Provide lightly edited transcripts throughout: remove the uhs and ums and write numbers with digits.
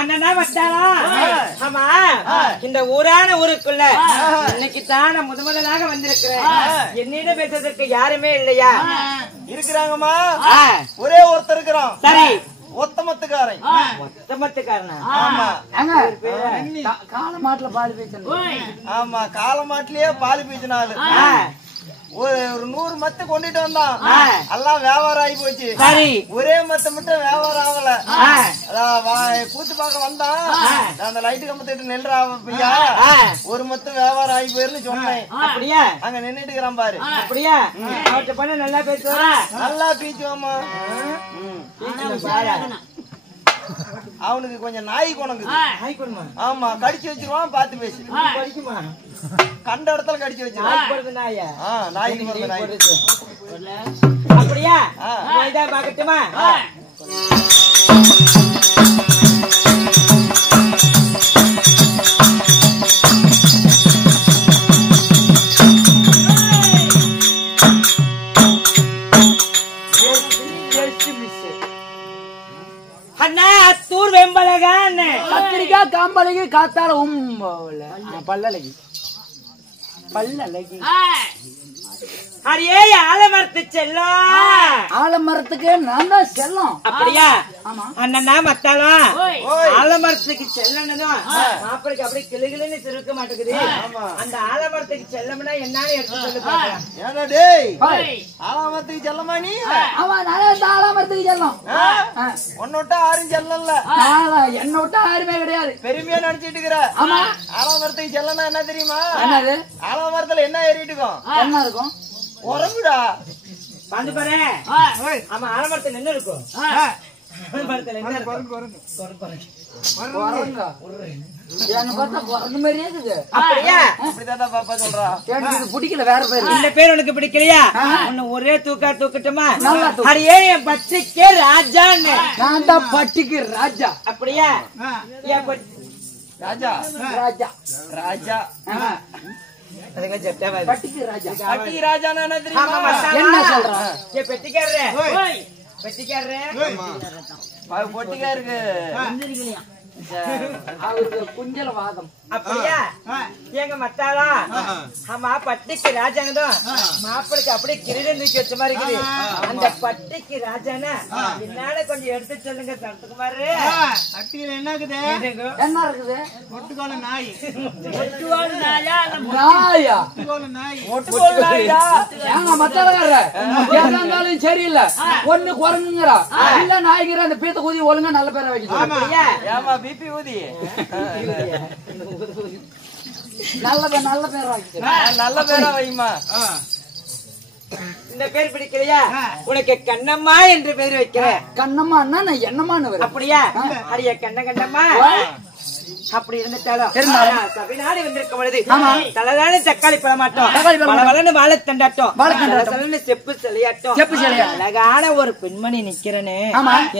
அண்ணனா வச்சாரா? ஆமா, இந்த ஊரான ஊருக்குள்ள இன்னைக்கு தான் முதலாக வந்திருக்கிறேன். என்னிடம் பேசுறதுக்கு யாருமே இல்லையா? இருக்கிறாங்கம்மா, ஒரே ஒருத்தர் இருக்கிறோம். சரி, ஒத்தமத்துக்காரன். ஒத்தமத்துக்காரனா? ஆமா. காலமாட்டுல பால் பீச்சணும். ஆமா, காலமாட்டிலேயே பால் பீச்சினாலு ஒரு 100 மத்து கொண்டுட்டு வந்தான். எல்லாம் வியாபாரம் ஆகி போச்சு. ஒரே மத்த மட்டும் வியாபாரம் ஆகல. கூத்து பார்க்க வந்தான். அந்த லைட்டு கம்பத்திட்டு நெல்றா பையா, ஒரு மத்தம் வியாபாரம் ஆகி போயிருன்னு சொன்னேன். அப்படியா? அங்க நின்னுட்டு இருக்கிறான் பாரு. அப்படியா? அவர்கிட்ட பண்ண நல்லா பேசுவாரா? நல்லா பீச்சுவாமா. அவனுக்கு கொஞ்சம் நாய் குணங்குது. ஆமா, கடிச்சு வச்சிருவான். பாத்து பேசு. கண்ட இடத்துல கடிச்சு வச்சிருவான். நாய்க்கு பிறந்த நாய். அப்படியா? இதான் பாக்கட்டுமா? அத்தூர் வெம்பலகான் கத்திரிக்காய் காம்பலகி காத்தால பல்லழகி பல்லழகி. அடியே ஆலமரத்து செல்லம். ஆலமரத்துக்கு நான் தான் செல்லம். அப்படியா? அண்ணனா மத்தாலும் ஆலமரத்துக்கு செல்லணும். மாப்பிளைக்கு அப்படியே கிளுகிளுன்னு சிறுக்க மாட்டேங்குது. அந்த ஆலமரத்துக்கு செல்லம்னா என்னன்னு எடுத்து சொல்லு. ஆலமரத்துக்கு செல்லமா நீ? ஆமா, நானே ஆலமரத்துக்கு செல்லம். ஒன்னோட்டா ஆரும் செல்லல. என்ன விட்டா யாருமே கிடையாது. பெருமையா நினைச்சிட்டு இருக்கிற. ஆமா, ஆலமரத்துக்கு செல்லனா என்ன தெரியுமா? என்னது? ஆலமரத்துல என்ன ஏறிட்டு இருக்கும்? என்ன இருக்கும்? உறங்குடா வந்து பாரு. ஆமா, ஆலமரத்துல என்ன இருக்கும்? ஆலமரத்துல என்ன இருக்கும்? அப்படியா? அப்படிதான் பாப்பா சொல்றா. பிடிக்கல, வேற பேரு. இந்த பேர் உனக்கு பிடிக்கலையா? உன்னை ஒரே தூக்கட்டுமா? அடியே என் பட்டிக்கு ராஜான்னு. நான் தான் பட்டிக்கு ராஜா. அப்படியா? ராஜா ராஜா ராஜா பட்டிக்கு ராஜா. பட்டி ராஜா என்ன தெரியுமா? என்ன சொல்ற? பெட்டிக்காரரு பெட்டிக்காரரு பொட்டிக்காருக்கு அவருக்கு குஞ்சல வாதம். அப்படியா? எங்க மத்தாளா? ஆமா, பட்டிக்கு ராஜாங்கதான் மாப்பிளைக்கு அப்படியே கிரீடம் தூக்கி வச்ச மாதிரி இருக்குது. அந்த பட்டிக்கு ராஜானா என்னால கொஞ்சம் எடுத்து சொல்லுங்க சரத்துக்குமாரு. அட்டியில என்ன இருக்குது? என்ன இருக்குது? ஒட்டுக்கோல நாய். ஒட்டுவாள் நாயா? நாயா? ஒட்டுக்கோல நாயா? ஏங்க மத்தாளக்காரர எங்காலும் சரியில்லை. ஒண்ணு குரங்குங்கறா இல்ல நாய்ங்கிற. அந்த பீத்த கூதி ஒழுங்கா நல்ல பேரை வைக்க சொல்லு. ஏமா பிபி ஊதி நல்ல பேர் வைக்க நல்ல பேரா வைமா. இந்த பேர் பிடிக்கலையா? உனக்கு கண்ணம்மா என்று பேர் வைக்கிறேன். கண்ணம்மா நான் என்னமான்னு. அப்படியா? அரிய கண்ணம்மா அப்படி இருந்துட்டாலும் சபைநாடு வந்திருக்கும் பொழுது தலதான தக்காளி பழமாட்டோம், பலவளன்னு வாழை தண்டாட்டம், செப்பு சிலையாட்டம், அழகான ஒரு பெண்மணி நிக்கிறேன்னு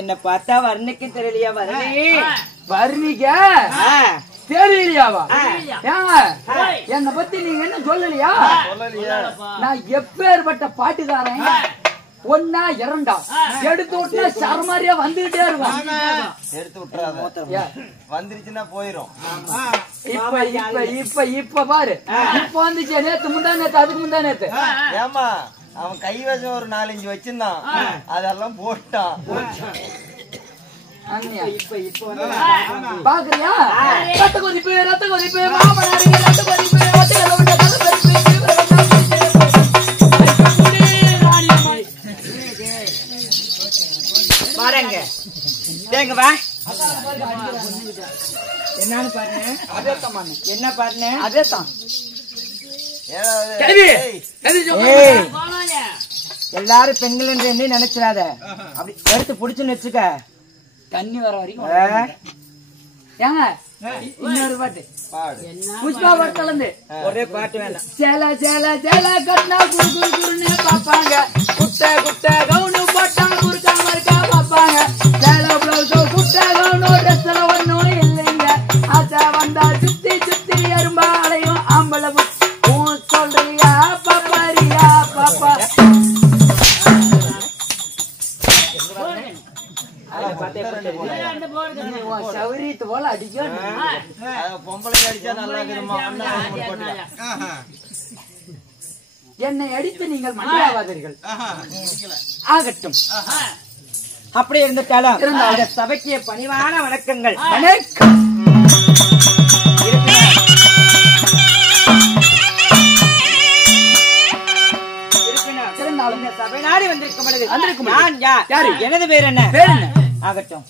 என்ன பார்த்தா வர்ணிக்கு தெரியலையா? வர்ணிக்க தெரியலையாவா? என்ன பத்தி நீங்க என்ன சொல்லலையா? நான் எப்பேற்பட்ட பாட்டுக்காரன். ஒன்னா இரண்டா எடுத்து விட்டா சரமாரியா வந்துகிட்டே இருக்கும். எடுத்து விட்டுறாத, வந்துருச்சுன்னா போயிரும். இப்ப பாரு, இப்ப வந்துச்சு. நேத்து முந்தா நேத்து, அதுக்கு முந்தா நேத்து. ஏமா அவன் கைவசம் ஒரு 4-5 வச்சிருந்தான், அதெல்லாம் போட்டான். பாக்குறியா? ரத்த கொதிப்பு ரத்த கொதிப்பு மாமனாரி ரத்த கொதிப்பு பாருங்க. தேங்கவா என்னன்னு பாருங்க. அதேதான் என்ன பாருங்க. அதேதான் எல்லாரும் பெண்கள் என்று என்ன நினைச்சிடாத. அப்படி எடுத்து புடிச்சுன்னு வச்சுக்க. தண்ணி வர வரைக்கும் ஏங்க இன்னொரு பாட்டு புஷ்பா படத்துல இருந்து ஒரே பாட்டு வேண்டாம். சேல சேல சேல கட்டினா குரு குரு குருன்னு பாப்பாங்க. குட்டை குட்டை கவுனு போட்டா குறுக்கா மறுக்கா பாப்பாங்க. சேல பிளவுஸ் குட்டை கவுனு ட்ரெஸ்ல ஒண்ணும் இல்லைங்க. ஆச்சா வந்தா சுத்தி சுத்தி எறும்பாலையும் ஆம்பளை சொல்றியா பாப்பாரியா பாப்பா. சௌரியத்து போல அடிக்கும். பொம்பளைக்கு அடிச்சா நல்லா இருக்குமா? என்னை அடித்து நீங்கள் மன்னியாவாதீர்கள். ஆகட்டும். அப்படி இருந்துட்டாலும் இந்த சபைக்கு பணிவான வணக்கங்கள். வணக்கம். இந்த சபை நாடி வந்திருக்கும் பொழுது நான் யாரு? எனது பேர் என்ன? ஆகட்டும்.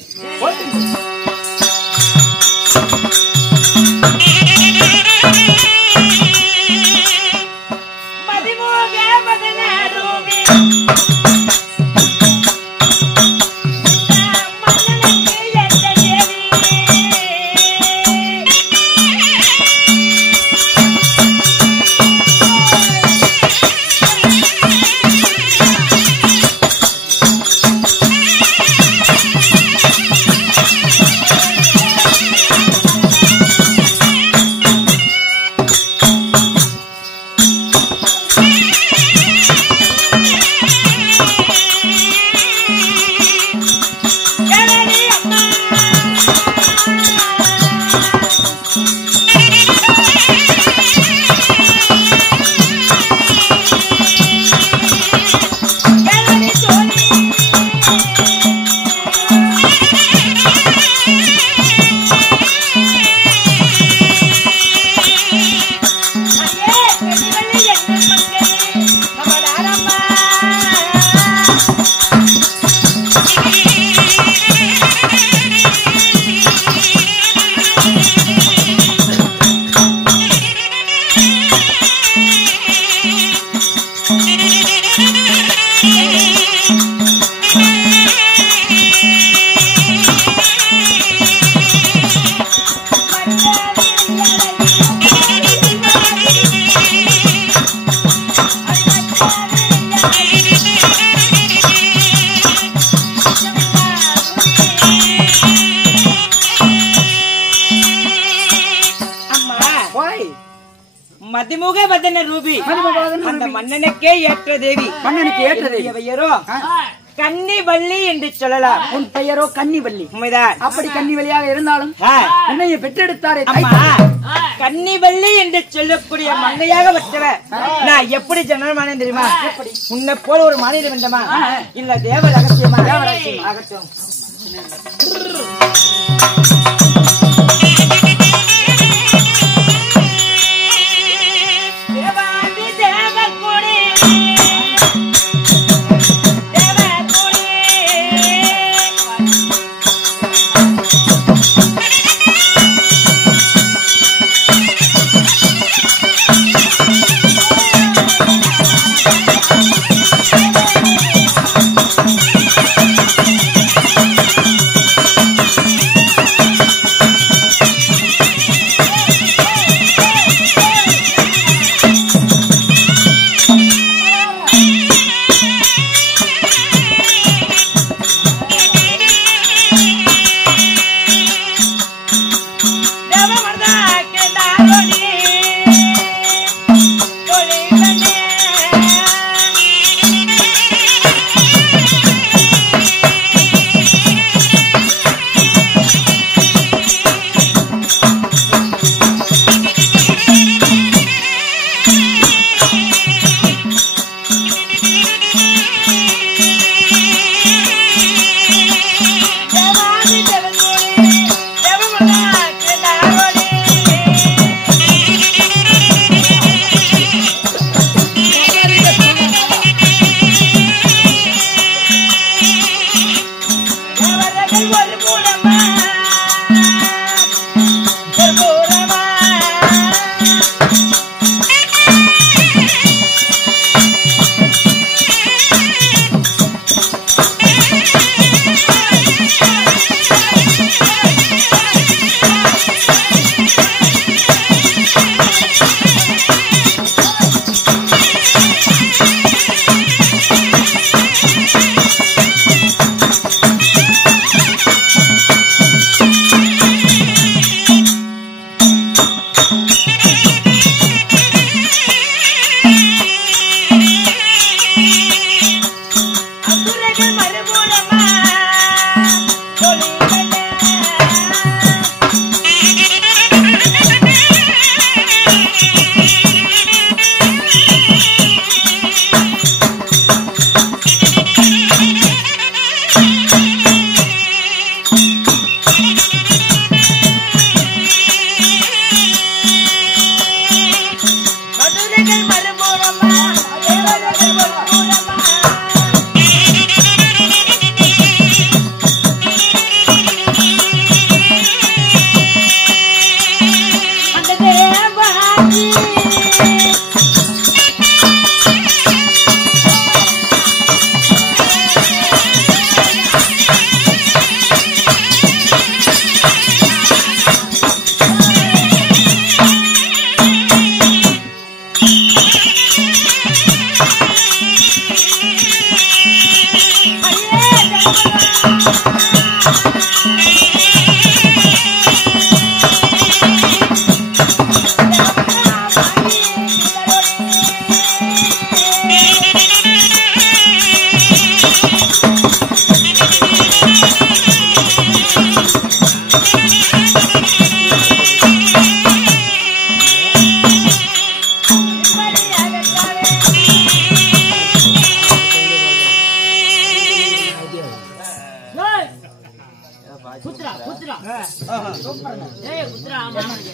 மதிமுக வதன ரூபி அந்த மன்னனுக்கே ஏற்ற தேவி. மன்னனுக்கு ஏற்ற தேவி. பெயரோ கன்னிவள்ளி என்று சொல்லலாம். உன் பெயரோ கன்னிவள்ளி. உண்மைதான். அப்படி கன்னிவள்ளியாக இருந்தாலும் உன்னைய பெற்றெடுத்தாரே கன்னிவள்ளி என்று சொல்லக்கூடிய மங்கையாக பெற்றவர் நான் எப்படி ஜனமானேன் தெரியுமா? உன்னை போல ஒரு மாநில வேண்டமா இல்ல தேவ ரகசியமா? ஆகட்டும்.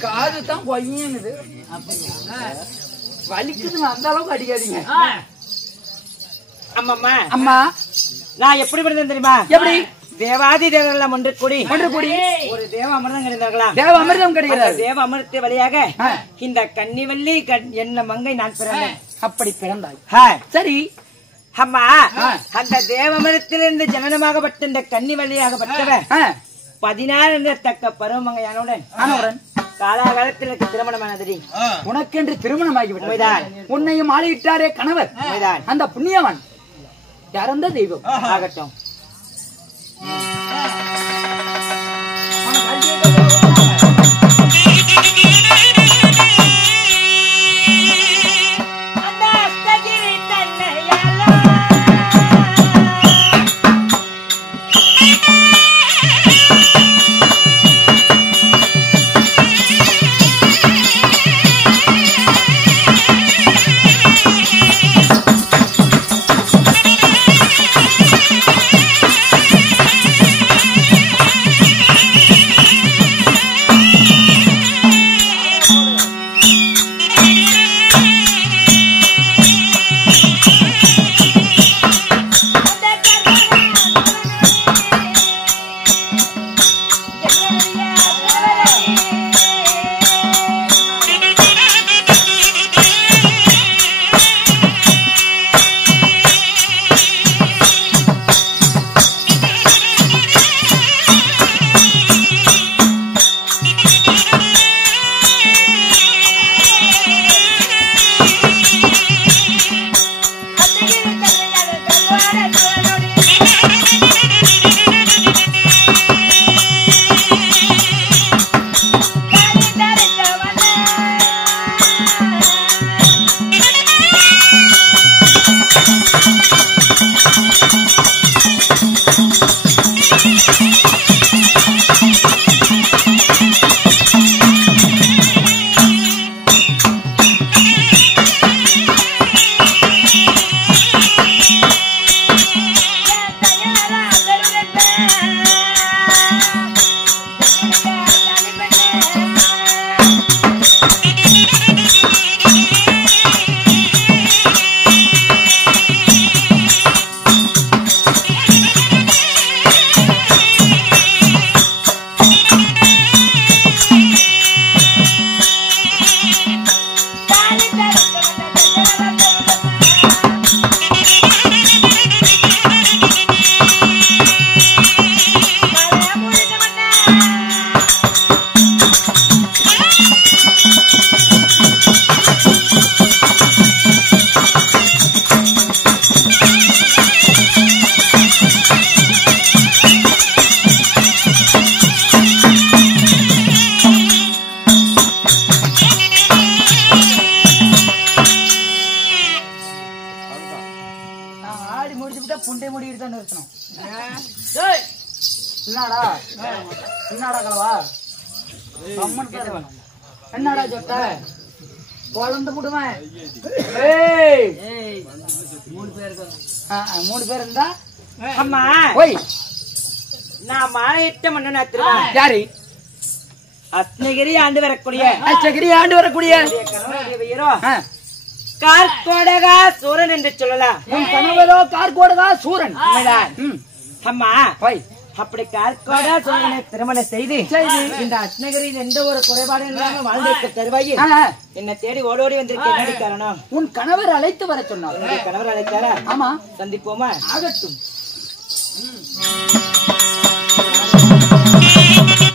காது தான் கொய்யுது வலிக்குதுங்க, அந்த அளவுக்கு அடிக்காதீங்க. அம்மா அம்மா நான் எப்படி இருந்தேன் தெரியுமா? எப்படி? தேவாதி தேவர்கள் ஒன்று கூடி ஒரு தேவ அமிர்தம் கிடைத்தார்களாம். தேவ அமிர்தம் கிடைக்கிறது. தேவ அமிர்தத்தை வழியாக இந்த கன்னிவள்ளி என்ன மங்கை நான் பிறந்தேன். அப்படி பிறந்தாய். சரி அம்மா, அந்த தேவ அமிர்தத்திலிருந்து ஜனனமாகப்பட்ட இந்த கன்னிவள்ளியாகப்பட்டவன் 16 என்ற தக்க பருவமங்கையானுடன் காலாகாலத்தில் எனக்கு திருமணமானது. உனக்கென்று திருமணமாகிவிட்டார். உன்னையும் ஆளையிட்டாரே கணவர். அந்த புண்ணியவன் இறந்த தெய்வம் ஆகட்டும். என்னடா சொட்ட குழந்தை போடுவேன். 3 பேர் இருந்தா அம்மா ஓய் நான் மாலையிட்ட மன்னனா திருவான் யாரு? அஸ்னகிரி ஆண்டு வரக்கூடிய கணவனுடைய பெயரோ கார்கோடகா சூரன் என்று சொல்லலாம். உன் கணவரோ கார்கோடகா சூரன். அம்மா அப்படி கார்கோடா சூரனை திருமணம் செய்து இந்த அஸ்னகிரியில் எந்த ஒரு குறைபாடு இல்லாம வாழ்ந்திருக்க தருவாயில் என்ன தேடி ஓடோடி வந்திருக்க காரணம் உன் கணவர் அழைத்து வர சொன்னார். கணவர் அழைத்தாரா? ஆமா. சந்திப்போமா? ஆகட்டும்.